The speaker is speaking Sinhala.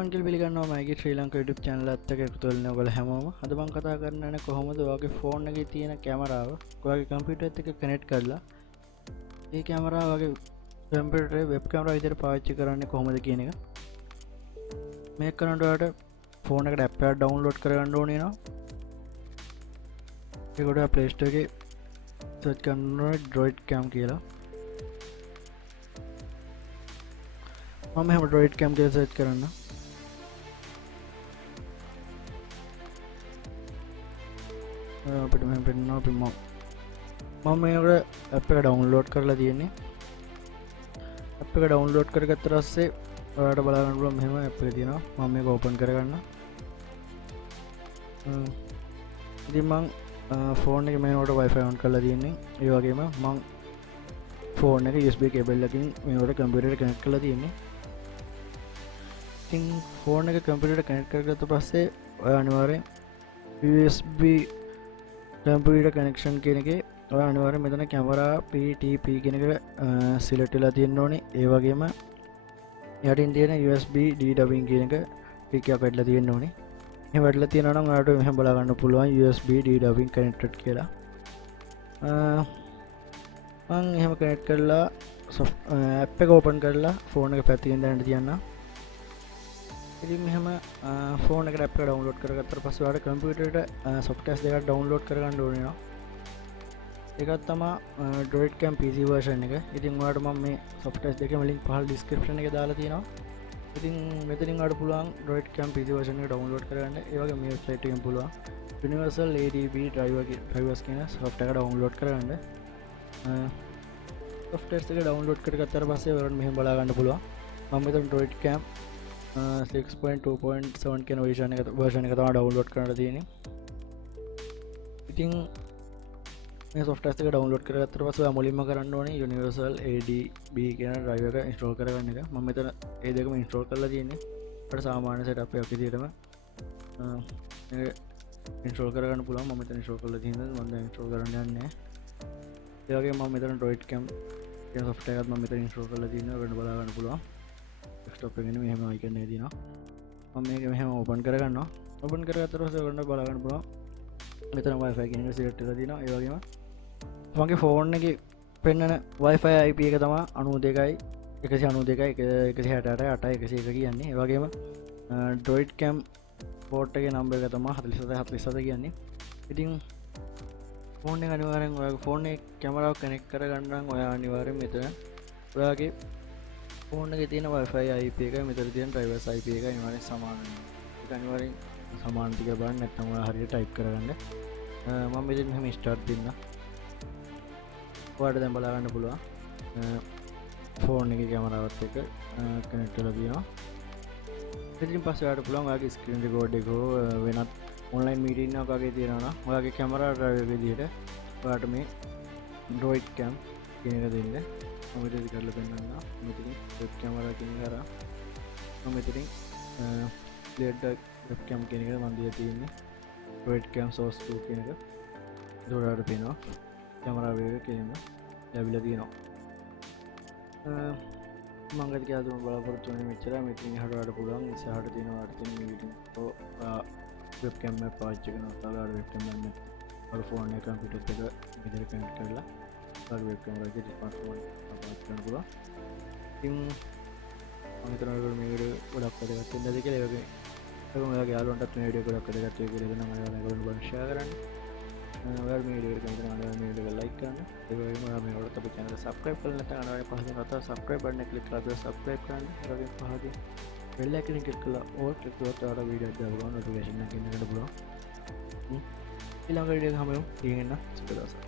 අන්කල් පිළිගන්නවා mygeek ශ්‍රීලංකා YouTube channel එකත් එක්ක එකතු වෙලා ඔයගොල්ලෝ හැමෝම අද මම කතා කරන්නේ කොහොමද ඔයාගේ ෆෝන් එකේ තියෙන කැමරාව ඔයාගේ කම්පියුටර් එකත් එක්ක කනෙක්ට් කරලා මේ කැමරාව ඔයාගේ කම්පියුටරේ වෙබ් කැමරාව විදිහට පාවිච්චි කරන්නේ කොහොමද කියන එක. මේක කරනකොට ඔයාලට ෆෝන් එකට app එකක් download කරගන්න ඕනේ වෙනවා. ඒකට Play Store එකේ search කරන්න ඕනේ Droid Cam කියලා. මම එහෙම Droid Cam කියලා search කරන්න. අපිට මම පෙන්නනවා අපි මම මේකට app එක download කරලා තියෙන්නේ. app එක download කරගත්ත පස්සේ ඔයාලට බලා ගන්න පුළුවන් මෙහෙම app එක තියෙනවා. මම මේක open කරගන්න. ඉතින් මම ෆෝන් එකේ මේනෝට wifi on කරලා තියෙන්නේ. ඒ වගේම මම ෆෝන් එක USB cable එකකින් මේනෝට කම්පියුටර් එකට connect කරලා තියෙන්නේ. ඉතින් ෆෝන් එක කම්පියුටර් එකට connect කරගත්ත පස්සේ ඔයා අනිවාර්යෙන් USB කම්පියුටර් කනෙක්ෂන් කියන එකේ ඔයා අනිවාර්යෙන් මෙතන කැමරා PTP කියන එක සිලෙක්ට් වෙලා තියෙන්න ඕනේ. ඒ වගේම යටින් තියෙන USB dedubbing කියන එක ටික එකක් වැටලා තියෙන්න ඕනේ. එහෙම වැටලා තියෙනවා නම් ඔයාලට මෙහෙම බලා ගන්න පුළුවන් USB dedubbing connected කියලා. මම එහෙම කනෙක්ට් කරලා app එක open කරලා ෆෝන් එක පැත්තකින් දාන්න තියන්න. ඉතින් මෙහෙම ෆෝන් එකට app එක download කරගත්තට පස්සේ ඔයාලට කම්පියුටරේට softwares දෙකක් download කරගන්න ඕනේ වෙනවා. ඒකත් තමයි Droid Cam PC version එක. ඉතින් ඔයාලට මම මේ softwares දෙකේම link පහළ description එකේ දාලා තියෙනවා. ඉතින් මෙතනින් ඔයාලට පුළුවන් Droid Cam PC version එක download කරගන්න. ඒ වගේ මේ website එකෙන් පුළුවන් Universal ADB drivers කියන software එක download කරගන්න. softwares එක download කරගත්තාට පස්සේ ඔයාලට මෙහෙම බලා ගන්න පුළුවන්. මම මෙතන Droid Cam 6.2.7 කියන version එක තමයි download කරන්න තියෙන්නේ. ඉතින් මේ software එක download කරගත්තට පස්සේ ඔයා මුලින්ම කරන්න ඕනේ Universal ADB කියන driver එක install කරගන්න එක. මම මෙතන ඒ දෙකම install කරලා තියෙන්නේ. අපිට සාමාන්‍ය setup එකක් විදිහටම install කරගන්න පුළුවන්. මම මෙතන install කරලා තියෙනවා. මම දැන් install කරන්න යන්නේ. ඒ වගේම මම මෙතන Droid Cam කියන software එකත් මම මෙතන install කරලා තියෙනවා. ඔයාලට බලා ගන්න පුළුවන්. desktop එකේ මෙහෙම icon එක තියෙනවා. මම මේක මෙහෙම open කරගන්නවා. open කරගත්තට පස්සේ ඔයගොල්ලෝ බලා ගන්න පුළුවන්. මෙතන wifi කියන එක select කරලා තියෙනවා. ඒ වගේම මගේ ෆෝන් එකේ පෙන්නන wifi IP එක තමයි 92.192.168.8.101 කියන්නේ. ඒ වගේම Droid Cam port එකේ number එක තමයි 47 කියන්නේ. ඉතින් ෆෝන් එක අනිවාර්යෙන් ඔයාගේ ෆෝන් එකේ කැමරාව කනෙක්ට් කරගන්න නම් ඔයා අනිවාර්යෙන් මෙතන ඔයාගේ ෆෝන් එකේ තියෙන wifi IP එක මෙතන තියෙන drivers IP එක අනිවාර්යෙන් සමාන වෙනවා. ඒක අනිවාර්යෙන් සමාන ටික බලන්න නැත්නම් ඔයා හරියට type කරගන්න. මම මෙතන මෙහෙම start දෙන්න. ඔයාලට දැන් බලා ගන්න පුළුවන් ෆෝන් එකේ කැමරාවත් එක්ක කනෙක්ට් වෙලා තියෙනවා. ඉතින් පස්සේ ඔයාලට පුළුවන් ඔයාගේ screen record එක වෙනත් online meeting එකක් වගේ තියෙනවා නම් ඔයාගේ කැමරා driver විදිහට ඔයාලට මේ Droid Cam කියන එක දෙන්න. මම ඉතින් කරලා පෙන්නන්නම්. මෙතනින් වෙබ් කැමරා කියන එක අරන් මම මෙතනින් LED වෙබ් කැම් කියන එක මම දීලා තියෙන්නේ Droid Cam source 2 කියන එක. ඒක ඔයාලට පේනවා කැමරා වේග කියන ලැබිලා තියෙනවා. මම අද කියලා දුන්න බලාපොරොත්තු වෙන්නේ මෙච්චරයි. මෙතනින් එහාට ඔයාලට පුළුවන් ඉස්සරහට තියෙනවා මීටින් වෙබ් කැම් එක පාවිච්චි කරනවා. ඔයාලට වෙබ් කැම් එක ඔයාලා ෆෝන් එක කම්පියුටර් එක විදිහට කනෙක්ට් කරලා වෙබ් කැමරා එකේ ස්මාර්ට්ෆෝන් පාවිච්චි කරන්න පුළුවන්. ඉතින් මම හිතනවා ඔයගොල්ලෝ මේ වීඩියෝ ගොඩක් වැදගත් වෙන්නද කියලා. ඒ වගේ ඔයාලගේ යාළුවන්ටත් මේ වීඩියෝ ගොඩක් වැදගත් වෙයි කියලා හිතනවා. ඔයාලා බලන්න ෂෙයා කරන්න. ඔයාලා මේ වීඩියෝ එක කැමති නම් ඔයාලා මේ වීඩියෝ එක ලයික් කරන්න. ඒ වගේම ඔයාලා මේකට අපේ channel එක subscribe කරලා නැත්නම් අනිවාර්යෙන් පහදින් රට subscribe button එක click කරලා අපිව subscribe කරන්න. ඒ වගේම පහදින් bell icon එක click කරලා all click කරලා ඔයාලා වීඩියෝ එක දාලා notification එක එන්න ගන්න පුළුවන්. ඊළඟ වීඩියෝ එක හැමෝම ඊගෙන සුබ දවසක්.